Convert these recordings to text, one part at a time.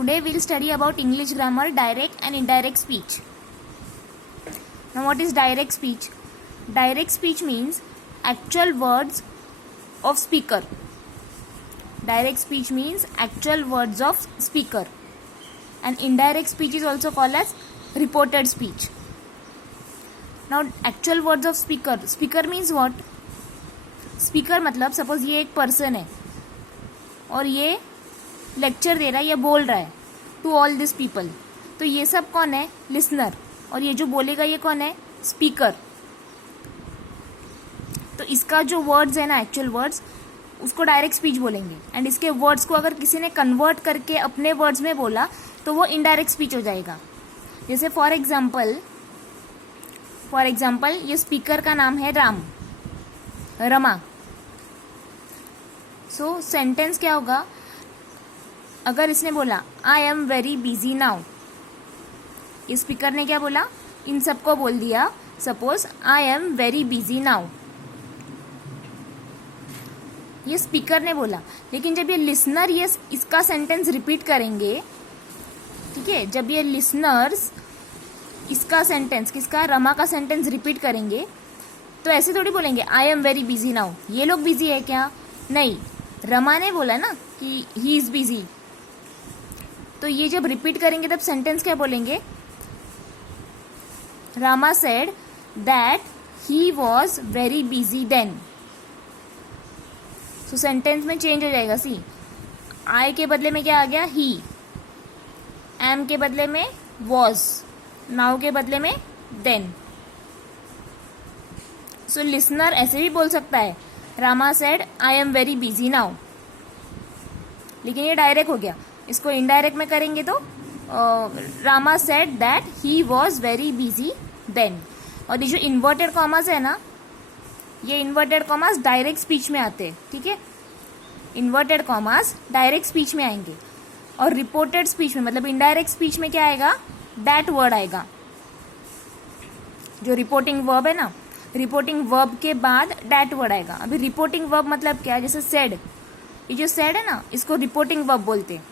today we'll study about English grammar, direct and indirect speech. Now what is direct speech? Direct speech means actual words of speaker. Direct speech means actual words of speaker. And indirect speech is also called as reported speech. Now actual words of speaker. Speaker means what? Speaker मतलब suppose ये एक person है और ये lecture दे रहा है या बोल रहा है टू ऑल दिस पीपल. तो ये सब कौन है? लिसनर. और ये जो बोलेगा ये कौन है? स्पीकर. तो इसका जो वर्ड्स है ना, एक्चुअल वर्ड्स, उसको डायरेक्ट स्पीच बोलेंगे. एंड इसके वर्ड्स को अगर किसी ने कन्वर्ट करके अपने वर्ड्स में बोला तो वो इनडायरेक्ट स्पीच हो जाएगा. जैसे फॉर एग्जाम्पल ये स्पीकर का नाम है रमा. सो सेंटेंस क्या होगा? अगर इसने बोला आई एम वेरी बिजी नाउ, ये स्पीकर ने क्या बोला? इन सबको बोल दिया suppose I am very busy now. ये स्पीकर ने बोला. लेकिन जब ये लिसनर ये इसका सेंटेंस रिपीट करेंगे, ठीक है, जब ये लिसनर्स इसका सेंटेंस, किसका? रमा का सेंटेंस रिपीट करेंगे, तो ऐसे थोड़ी बोलेंगे आई एम वेरी बिजी नाउ. ये लोग बिजी है क्या? नहीं, रमा ने बोला ना कि ही इज बिजी. तो ये जब रिपीट करेंगे तब सेंटेंस क्या बोलेंगे? Rama said that he was very busy then. तो सेंटेंस में चेंज हो जाएगा. सी, आई के बदले में क्या आ गया? ही. एम के बदले में वॉज. नाउ के बदले में देन. सो लिसनर ऐसे भी बोल सकता है Rama said I am very busy now. लेकिन ये डायरेक्ट हो गया. इसको इनडायरेक्ट में करेंगे तो Rama said that he was very busy then. और ये जो इन्वर्टेड कॉमास है ना, ये इन्वर्टेड कॉमास डायरेक्ट स्पीच में आते हैं. ठीक है, इन्वर्टेड कॉमास डायरेक्ट स्पीच में आएंगे. और रिपोर्टेड स्पीच में मतलब इनडायरेक्ट स्पीच में क्या आएगा? दैट वर्ड आएगा. जो रिपोर्टिंग वर्ब है ना, रिपोर्टिंग वर्ब के बाद दैट वर्ड आएगा. अभी रिपोर्टिंग वर्ब मतलब क्या? जैसे सेड, ये जो सेड है ना, इसको रिपोर्टिंग वर्ब बोलते हैं.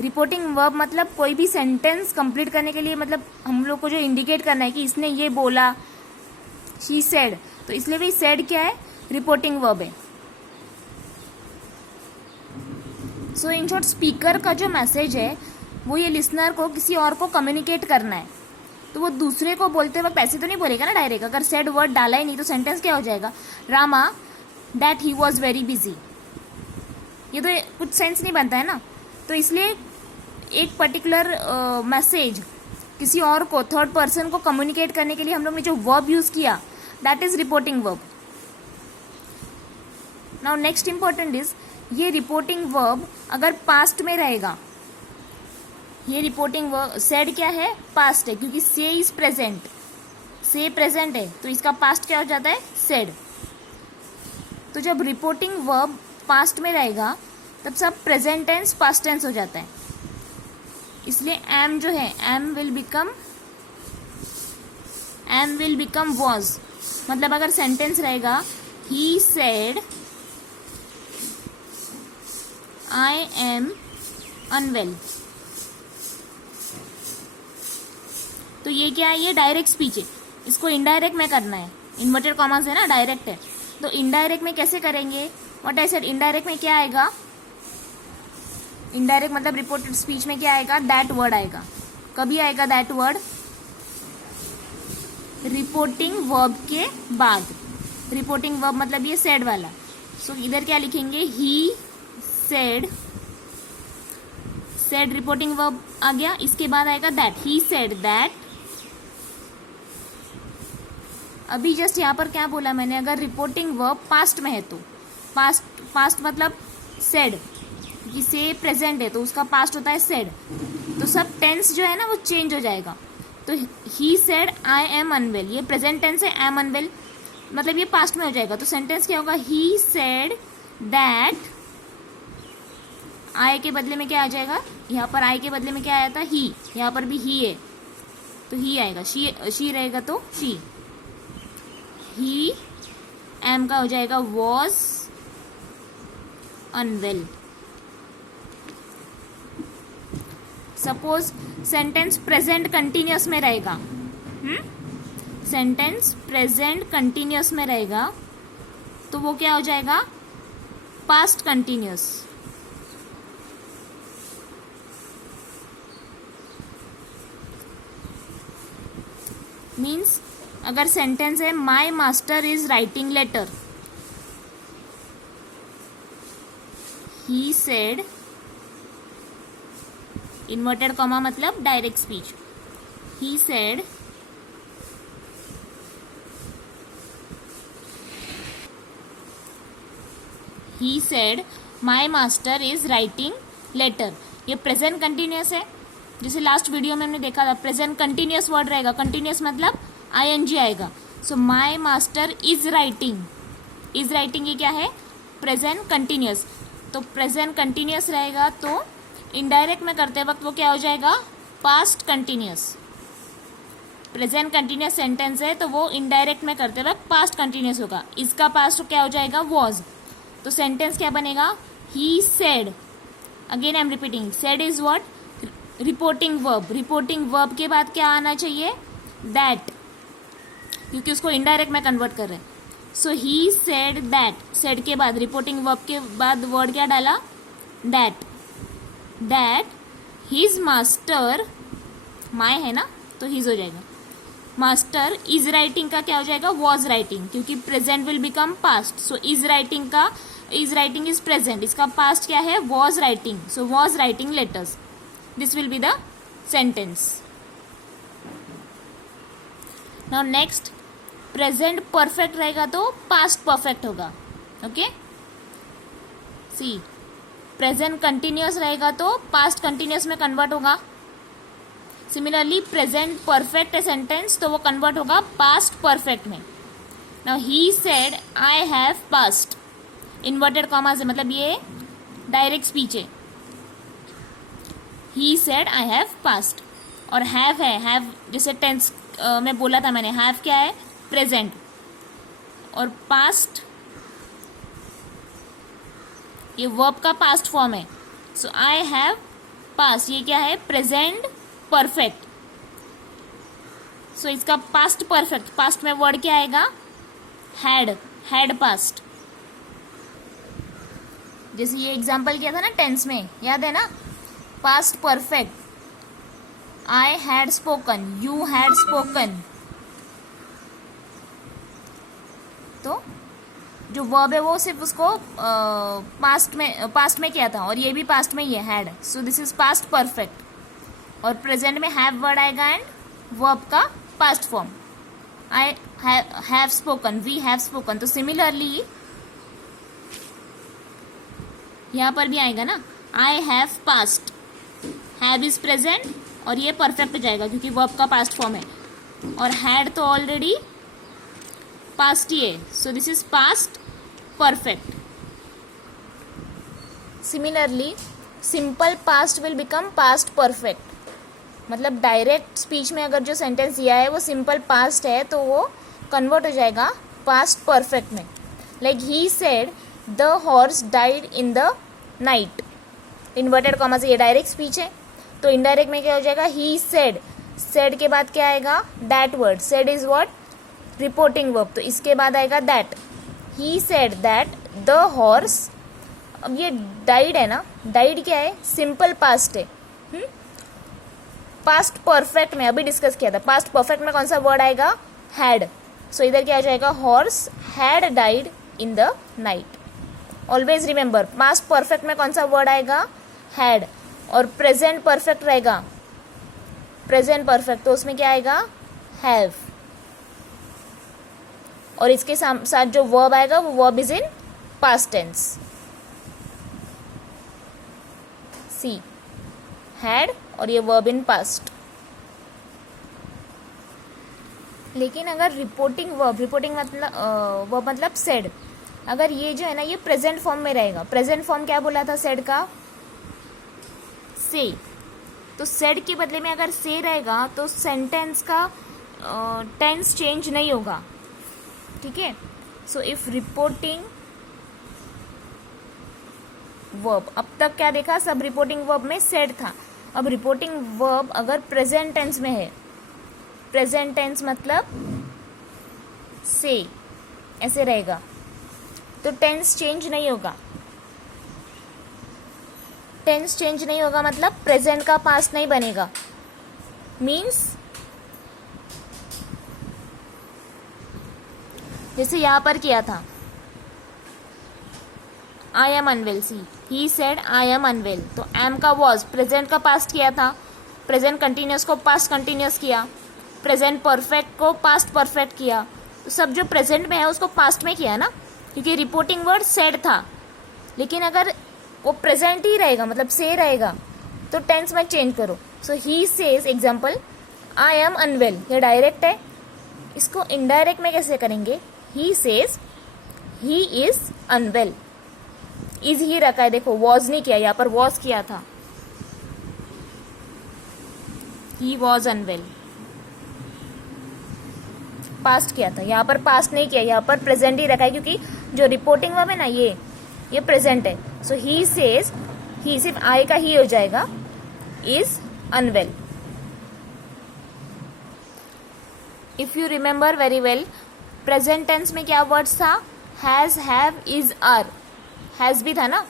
रिपोर्टिंग वर्ब मतलब कोई भी सेंटेंस कंप्लीट करने के लिए, मतलब हम लोग को जो इंडिकेट करना है कि इसने ये बोला, शी सेड, तो इसलिए भी सेड क्या है? रिपोर्टिंग वर्ब है. सो इन शॉर्ट स्पीकर का जो मैसेज है वो ये लिसनर को किसी और को कम्युनिकेट करना है. तो वो दूसरे को बोलते वक्त ऐसे तो नहीं बोलेगा ना डायरेक्ट. अगर सेड वर्ड डाला ही नहीं तो सेंटेंस क्या हो जाएगा? Rama that he was very busy. ये तो कुछ सेंस नहीं बनता है ना. तो इसलिए एक पर्टिकुलर मैसेज किसी और को, थर्ड पर्सन को कम्युनिकेट करने के लिए हम लोग ने जो वर्ब यूज किया, that is reporting verb. Now next important is, ये रिपोर्टिंग वर्ब अगर पास्ट में रहेगा, ये रिपोर्टिंग वर्ब सेड क्या है? पास्ट है, क्योंकि से इज प्रेजेंट. से प्रेजेंट है तो इसका पास्ट क्या हो जाता है? सेड. तो जब रिपोर्टिंग वर्ब पास्ट में रहेगा तब सब प्रेजेंट टेंस पास्ट टेंस हो जाता है. इसलिए एम जो है, एम विल बिकम वॉज. मतलब अगर सेंटेंस रहेगा he said I am unwell, तो ये क्या है? ये डायरेक्ट स्पीच है. इसको इनडायरेक्ट में करना है. इन्वर्टेड कॉमास है ना, डायरेक्ट है. तो इनडायरेक्ट में कैसे करेंगे? व्हाट आई सेड, इनडायरेक्ट में क्या आएगा? इनडायरेक्ट मतलब रिपोर्टेड स्पीच में क्या आएगा? दैट वर्ड आएगा. कभी आएगा दैट वर्ड? रिपोर्टिंग वर्ब के बाद. रिपोर्टिंग वर्ब मतलब ये सेड वाला. सो इधर क्या लिखेंगे? He said. Said reporting verb आ गया. इसके बाद आएगा दैट. He said that. अभी जस्ट यहाँ पर क्या बोला मैंने? अगर रिपोर्टिंग वर्ब पास्ट में है तो पास्ट मतलब सेड, कि से प्रेजेंट है तो उसका पास्ट होता है सेड. तो सब टेंस जो है ना वो चेंज हो जाएगा. तो he said I am unwell, ये प्रेजेंट टेंस है. आई एम अनवेल मतलब ये पास्ट में हो जाएगा. तो सेंटेंस क्या होगा? ही सेड दैट. आई के बदले में क्या आ जाएगा? यहाँ पर आई के बदले में क्या आया था? ही. यहाँ पर भी ही है तो ही आएगा. शी रहेगा तो शी. ही एम का हो जाएगा was unwell. Suppose sentence present continuous में रहेगा, सेंटेंस प्रेजेंट कंटिन्यूस में रहेगा तो वो क्या हो जाएगा, पास्ट कंटिन्यूस। मीन्स अगर सेंटेंस है my master is writing letter, he said, inverted comma मतलब direct speech, he said my master is writing letter. ये प्रेजेंट कंटिन्यूस है, जैसे लास्ट वीडियो में हमने देखा था प्रेजेंट कंटिन्यूस वर्ड रहेगा, कंटिन्यूस मतलब आईएनजी आएगा। So my master is writing, is writing ये क्या है, प्रेजेंट कंटिन्यूस। तो प्रेजेंट कंटिन्यूस रहेगा तो इनडायरेक्ट में करते वक्त वो क्या हो जाएगा, past continuous. Present continuous sentence है तो वो इनडायरेक्ट में करते वक्त पास्ट कंटिन्यूस होगा। इसका पास्ट क्या हो जाएगा, वॉज। तो सेंटेंस क्या बनेगा, he said, again I am repeating, said is what, reporting verb. Reporting verb के बाद क्या आना चाहिए, दैट, क्योंकि उसको इनडायरेक्ट में कन्वर्ट कर रहे हैं। सो ही सेड दैट, सेड के बाद रिपोर्टिंग वर्ब के बाद वर्ड क्या डाला, that, that his master, my है ना तो हिज हो जाएगा, मास्टर इज राइटिंग का क्या हो जाएगा, वॉज राइटिंग, क्योंकि present will become past. So is writing का, इज राइटिंग इज प्रेजेंट, इसका पास्ट क्या है, was writing. So was writing letters, this will be the sentence. Now next, present perfect रहेगा तो पास्ट परफेक्ट होगा। Okay, सी, present continuous रहेगा तो past continuous में कन्वर्ट होगा। सिमिलरली प्रेजेंट परफेक्ट सेंटेंस तो वो कन्वर्ट होगा पास्ट परफेक्ट में। Now he said I have past, inverted comma से, मतलब ये डायरेक्ट स्पीच है। ही सेड आई हैव पास्ट, और हैव है, हैव जैसे टेंस में बोला था मैंने, हैव क्या है, प्रेजेंट, और पास्ट ये वर्ब का पास्ट फॉर्म है। सो आई हैव पास्ट, ये क्या है, प्रेजेंट परफेक्ट। सो इसका पास्ट परफेक्ट, पास्ट में वर्ड क्या आएगा, हैड, हैड पास्ट। जैसे ये एग्जाम्पल किया था ना टेंस में, याद है ना, past perfect, I had spoken, you had spoken. तो जो वर्ब है वो सिर्फ उसको पास्ट में किया था, और ये भी पास्ट में ही है, had. So this is past perfect. और प्रेजेंट में हैव वर्ड आएगा एंड वर्ब का past form, I have spoken, we have spoken. तो सिमिलरली यहां पर भी आएगा ना, I have past, have is present और ये परफेक्ट हो जाएगा क्योंकि वर्ब का पास्ट फॉर्म है, और हैड तो ऑलरेडी पास्ट ही है। सो this is past perfect. Similarly simple past will become past perfect, मतलब डायरेक्ट स्पीच में अगर जो सेंटेंस दिया है वो सिंपल पास्ट है तो वो कन्वर्ट हो जाएगा पास्ट परफेक्ट में। Like he said the horse died in the night, inverted comma से, ये डायरेक्ट स्पीच है तो इनडायरेक्ट में क्या हो जाएगा, ही सेड, सेड के बाद क्या आएगा, that word, said is what, reporting verb, तो इसके बाद आएगा that. He said that the horse, अब ये डाइड है ना, डाइड क्या है, सिंपल पास्ट है। पास्ट परफेक्ट में अभी डिस्कस किया था, पास्ट परफेक्ट में कौन सा वर्ड आएगा, हैड। सो इधर क्या आ जाएगा, horse had died in the night. Always remember, past perfect में कौन सा वर्ड आएगा, हैड, और प्रेजेंट परफेक्ट रहेगा, प्रेजेंट परफेक्ट तो उसमें क्या आएगा, हैव, और इसके साथ जो वर्ब आएगा वो verb is in past tense. See, had और ये वर्ब इन पास्ट। लेकिन अगर रिपोर्टिंग वर्ब मतलब वर्ब मतलब सेड, अगर ये जो है ना ये प्रेजेंट फॉर्म में रहेगा, प्रेजेंट फॉर्म क्या बोला था सेड का, से, तो सेड के बदले में अगर से रहेगा तो सेंटेंस का टेंस चेंज नहीं होगा, ठीक है। सो इफ रिपोर्टिंग वर्ब, अब तक क्या देखा, सब रिपोर्टिंग वर्ब में सेड था, अब रिपोर्टिंग वर्ब अगर प्रेजेंट टेंस में है, प्रेजेंट टेंस मतलब से ऐसे रहेगा, तो टेंस चेंज नहीं होगा। टेंस चेंज नहीं होगा मतलब प्रेजेंट का पास्ट नहीं बनेगा। मीन्स जैसे यहां पर किया था, I am unwell, see he said I am unwell, तो एम का वॉज प्रेजेंट का पास्ट किया था, प्रेजेंट कंटिन्यूस को पास्ट कंटिन्यूस किया, प्रेजेंट परफेक्ट को पास्ट परफेक्ट किया, तो सब जो प्रेजेंट में है उसको पास्ट में किया ना, क्योंकि रिपोर्टिंग वर्ड सेड था। लेकिन अगर वो प्रेजेंट ही रहेगा मतलब से रहेगा तो टेंस में चेंज करो। So he says, example I am unwell, ये डायरेक्ट है, इसको इनडायरेक्ट में कैसे करेंगे? He says he is unwell, is ही रखा है, देखो वॉज नहीं किया, यहाँ पर वॉज किया था, ही वॉज अनवेल, पास्ट किया था, यहाँ पर पास्ट नहीं किया, यहाँ पर प्रेजेंट ही रखा है, क्योंकि जो रिपोर्टिंग वर्ब है ना ये प्रेजेंट है। सो ही सेज, ही सिर्फ आई का ही हो जाएगा, is unwell. If you remember very well, present tense में क्या वर्ड्स था? Has, have, is, are, has भी था ना।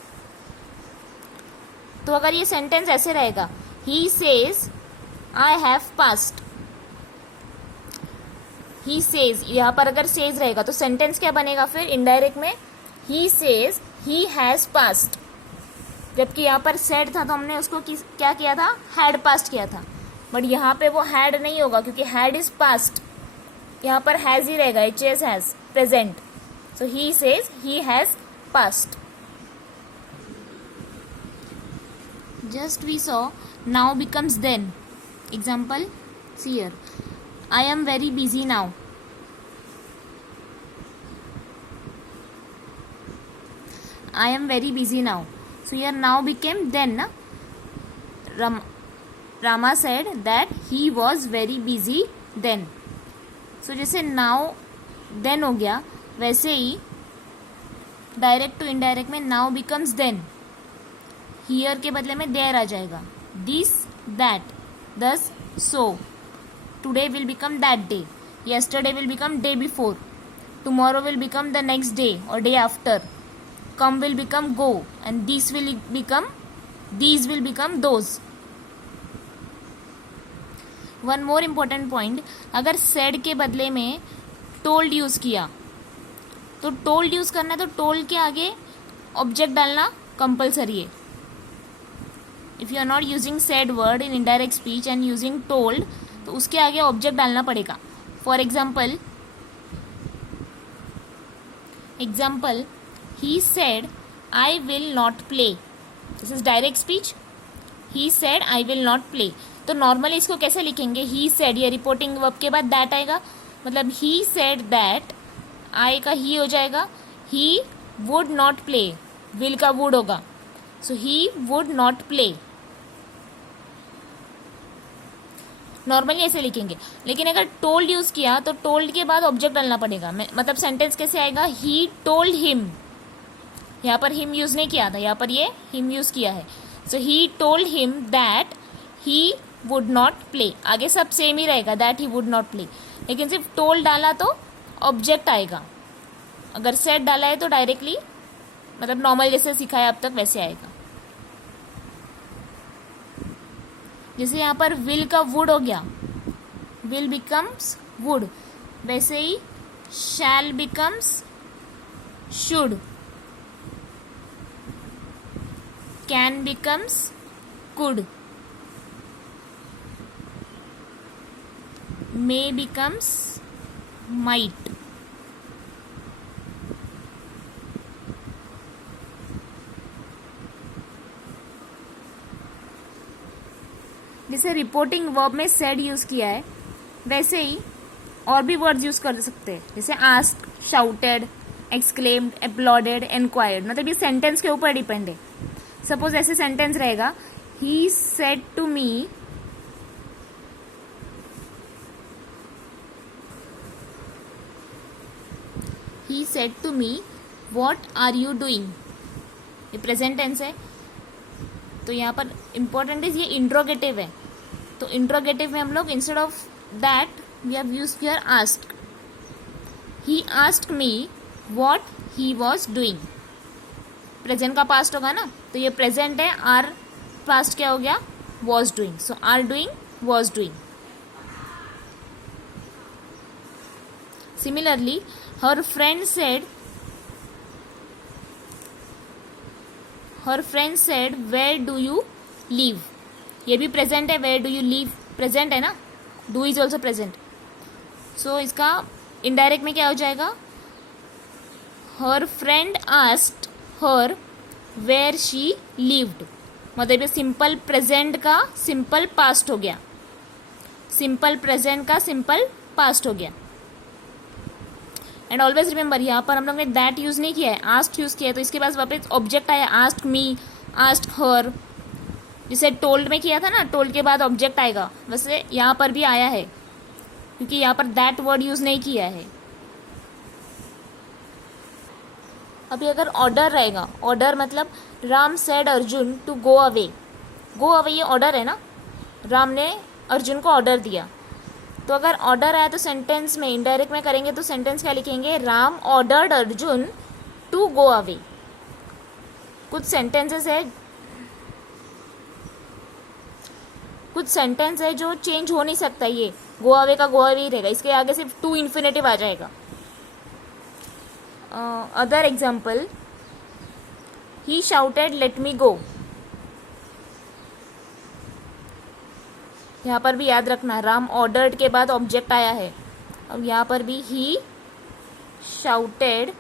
तो अगर ये सेंटेंस ऐसे रहेगा, he says I have past, he says, यहां पर अगर सेज रहेगा तो सेंटेंस क्या बनेगा फिर इनडायरेक्ट में? ही सेज ही हैज पास्ट। जबकि यहां पर सेड था तो हमने उसको क्या किया था? हैड पास्ट किया था। बट यहां पे वो हैड नहीं होगा क्योंकि हैड इज पास्ट, यहां पर हैज ही रहेगा, H S has, present. So he says he has past. Just we saw now becomes then. Example see here, I am very busy now, I am very busy now. So here now became then, na? Rama said that he was very busy then. So जैसे now then हो गया, वैसे ही direct to indirect में now becomes then. Here के बदले में there आ जाएगा. This, that, thus, so. Today will become that day. Yesterday will become day before. Tomorrow will become the next day or day after. Come will become go, and these will become those. One more important point, अगर said के बदले में told use किया तो told use करना है तो told के आगे ऑब्जेक्ट डालना कंपलसरी है. If you are not using said word in indirect speech and using told, तो उसके आगे ऑब्जेक्ट डालना पड़ेगा. For example he said I will not play. This is direct speech. He said I will not play. तो normally इसको कैसे लिखेंगे? he said, ये रिपोर्टिंग वर्ब के बाद that आएगा, मतलब he said that, I का he हो जाएगा, he would not play, will का would होगा, so he would not play. Normally ऐसे लिखेंगे. लेकिन अगर टोल्ड यूज किया तो टोल्ड के बाद ऑब्जेक्ट डालना पड़ेगा. मतलब सेंटेंस कैसे आएगा? ही टोल्ड हिम, यहाँ पर हिम यूज नहीं किया था, यहाँ पर ये हिम यूज किया है. So he told him that he would not play. आगे सब सेम ही रहेगा, that he would not play, लेकिन सिर्फ टोल्ड डाला तो ऑब्जेक्ट आएगा. अगर सेट डाला है तो डायरेक्टली मतलब नॉर्मल जैसे सिखाया अब तक वैसे आएगा. जैसे यहाँ पर विल का वुड हो गया, विल बिकम्स वुड, वैसे ही shall becomes should, can becomes could, may becomes might. जैसे रिपोर्टिंग वर्ब में said यूज किया है, वैसे ही और भी वर्ड्स यूज कर सकते हैं. जैसे asked, shouted, exclaimed, applauded, enquired. मतलब ये सेंटेंस के ऊपर डिपेंड है. सपोज ऐसे सेंटेंस रहेगा, he said to me, he said to me what are you doing. ये प्रेजेंट टेंस है. तो यहाँ पर इम्पोर्टेंट इज ये इंट्रोगेटिव है, तो इंट्रोगेटिव में हम लोग instead of that we have used here asked. He asked me what he was doing. Present का पास्ट होगा ना, तो ये प्रेजेंट है, आर पास्ट क्या हो गया, was doing. So are doing, was doing. Similarly her friend said where do you live. ये भी प्रेजेंट है, where do you live present है ना, do is also present. So इसका इनडायरेक्ट में क्या हो जाएगा, her friend asked her where she lived. मतलब ये सिंपल प्रेजेंट का सिंपल पास्ट हो गया, सिंपल प्रेजेंट का सिंपल पास्ट हो गया. एंड ऑलवेज रिमेंबर यहाँ पर हम लोग ने दैट यूज नहीं किया है, आस्क्ड यूज किया है, तो इसके पास वापस ऑब्जेक्ट आया, आस्क्ड मी, आस्क्ड हर. जिसे टोल्ड में किया था ना, टोल्ड के बाद ऑब्जेक्ट आएगा, वैसे यहाँ पर भी आया है, क्योंकि यहाँ पर दैट वर्ड यूज नहीं किया है. अभी अगर ऑर्डर रहेगा, ऑर्डर मतलब Ram said Arjun to go away. Go away ये ऑर्डर है ना, राम ने अर्जुन को ऑर्डर दिया. तो अगर ऑर्डर आया तो सेंटेंस में इनडायरेक्ट में करेंगे तो सेंटेंस क्या लिखेंगे, Ram ordered Arjun to go away. कुछ सेंटेंस है जो चेंज हो नहीं सकता, ये गो अवे का गो अवे ही रहेगा, इसके आगे सिर्फ टू इन्फिनेटिव आ जाएगा. अदर एग्जाम्पल, ही शाउटेड लेट मी गो. यहाँ पर भी याद रखना, राम ऑर्डर्ड के बाद ऑब्जेक्ट आया है. अब यहाँ पर भी ही शाउटेड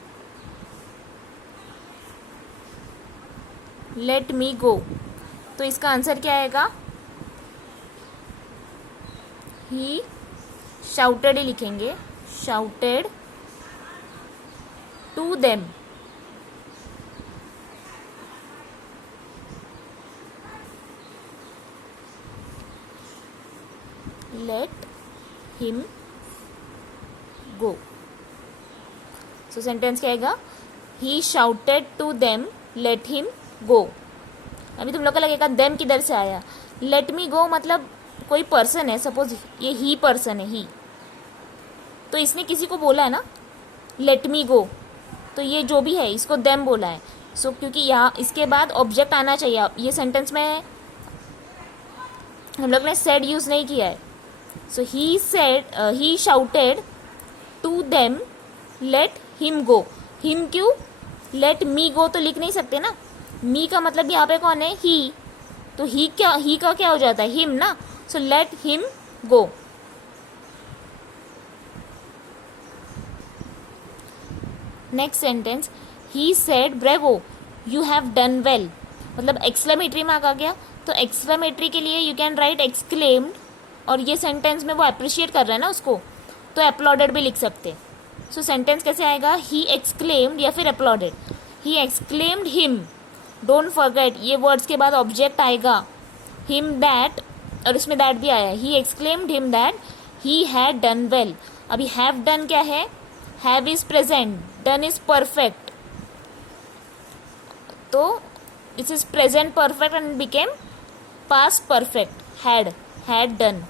लेट मी गो, तो इसका आंसर क्या आएगा, ही शाउटेड ही लिखेंगे, shouted to them. Let him go. So sentence क्या आएगा, he shouted to them let him go. अभी तुम लोग को लगेगा देम किधर से आया, लेट मी गो मतलब कोई पर्सन है, सपोज ये ही पर्सन है, ही, तो इसने किसी को बोला है ना लेट मी गो, तो ये जो भी है इसको देम बोला है. सो क्योंकि यहाँ इसके बाद ऑब्जेक्ट आना चाहिए, ये सेंटेंस में हम लोग ने सेड यूज नहीं किया है. So he shouted to them let him go. Him क्यों, लेट मी गो तो लिख नहीं सकते ना, मी का मतलब यहाँ पे कौन है, ही, तो ही का क्या हो जाता है, हिम ना. So let him go. Next sentence, he said bravo you have done well. मतलब एक्सक्लेमेटरी मार्क आ गया, तो एक्सक्लेमेटरी के लिए यू कैन राइट एक्सक्लेम्ड, और ये सेंटेंस में वो अप्रिशिएट कर रहा है ना उसको, तो अपलॉडेड भी लिख सकते. सो सेंटेंस कैसे आएगा, ही एक्सक्लेम्ड या फिर uploaded. He exclaimed him, don't forget ये वर्ड्स के बाद ऑब्जेक्ट आएगा, हिम दैट, और इसमें दैट भी आया, he exclaimed him that he had done well. अभी हैव डन क्या है, have is present, done is perfect, तो this is present perfect and became past perfect, had done.